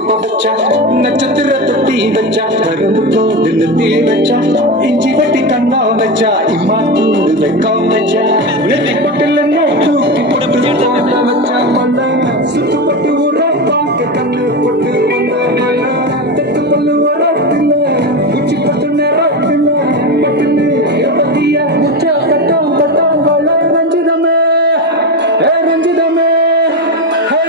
சுப்ப வச்சா நட்சத்திர தொட்டி வச்சா கரும்பு தோடு நிறுத்தி வச்சா இஞ்சி வட்டி கண்ணா வச்சா இம்மா தூடு வெக்கம் வச்சா வெட்டி கொட்டில தூக்கி போட்டு வச்சா பண்ண சுத்துப்பட்டு ஊற பார்க்க கண்ணு போட்டு வந்த தெத்து பல்லு வரத்துல உச்சி பட்டு நேரத்துல பட்டுன்னு பத்திய முச்சா கட்டம் கட்டம் ரஞ்சிதமே ரஞ்சிதமே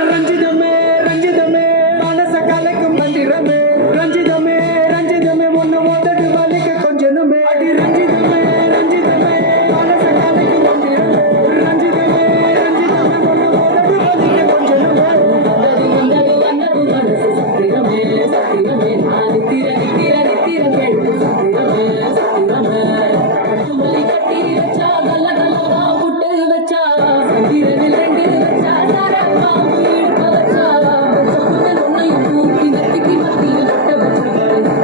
ரஞ்சிதமே ரஞ்சிதமே மனச கலைக்கும் மந்திரமே ரஞ்சிதமே ரஞ்சிதமே ஒன்னு மோதட்டு வலிக்க கொஞ்சமே அடி ரஞ்சிதமே ரஞ்சிதமே மனச கலைக்கும் மந்திரமே ரஞ்சிதமே ரஞ்சிதமே ஒன்னு மோதட்டு வலிக்க கொஞ்சமே மனசு சத்திரமே சத்திரமே நான் நித்திர கேட்டு சத்திரமே சத்திரமே கட்டுமல்லி கட்டி வச்சா கல்ல கல்லா புட்டு வச்சா சந்திரனில் ரெண்டு வச்சா சாரப்பா வீடு வச்சா சொன்னது ஒன்னையும் தூக்கி நெத்திக்கு மத்தியில் தொட்ட வச்சா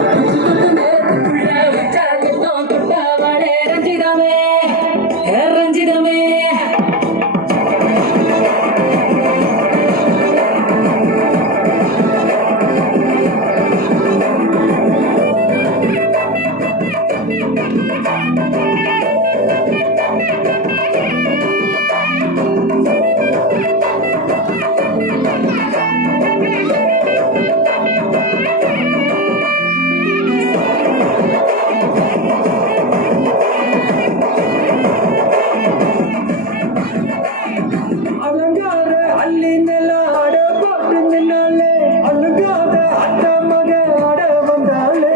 குச்சி கொண்டு நேரத்துக்குள்ள வச்சா கொட்டம் தொட்ட வாடே ரஞ்சிதமே ரஞ்சிதமே அலங்கார அள்ளி நில ஆட போட்டு நின்னாலே அழுகாத அத்த மக ஆட வந்தாலே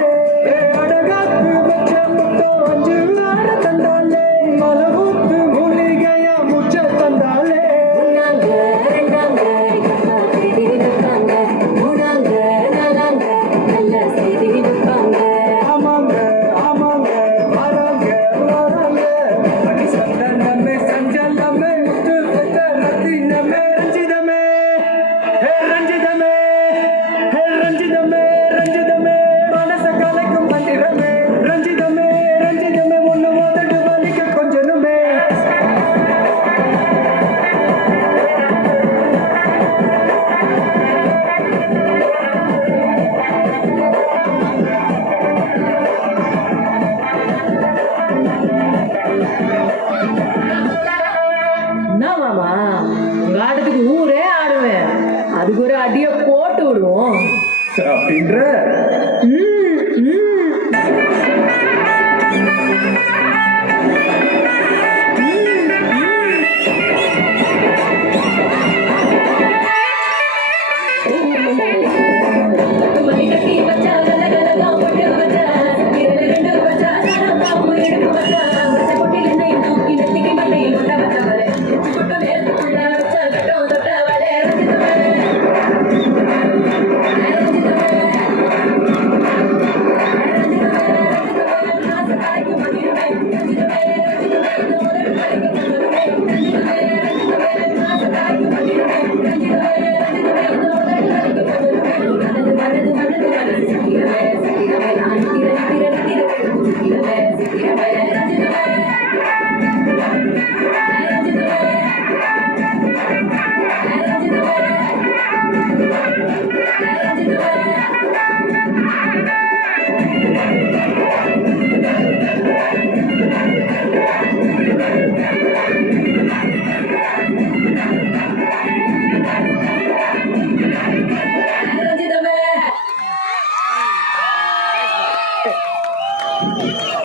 அடகாத்து வச்ச முத்தம் அஞ்சு ஆட தந்தாலே மலை ஊத்து மூலிகையா முச்ச தந்தாலே உன்னாங்க ரெண்டாங்க எல்லாம் செய்தி வைப்பாங்க மூணாங்க நாலாங்க நல்ல செய்தி வைப்பாங்க ஆமாங்க ஆமாங்க வராங்க வராங்க அடி சந்தனமே சஞ்சலமே முத்து பெத்த ரத்தினமே ரஞ்சிதமே ரஞ்சிதமே ரஞ்சிதமே ரஞ்சிதமே மனச கலைக்கும் மந்திரமே ரஞ்சிதமே ரஞ்சிதமே ஒன்னு மோதட்டு வலிக்க கொஞ்சனுமே என்ன மாமா உங்க ஆட்டத்துக்கு ஊரே ஆடுவேன் அதுக்கு ஒரு அடிய போட்டு விடுவோம் அப்படின்ற ம்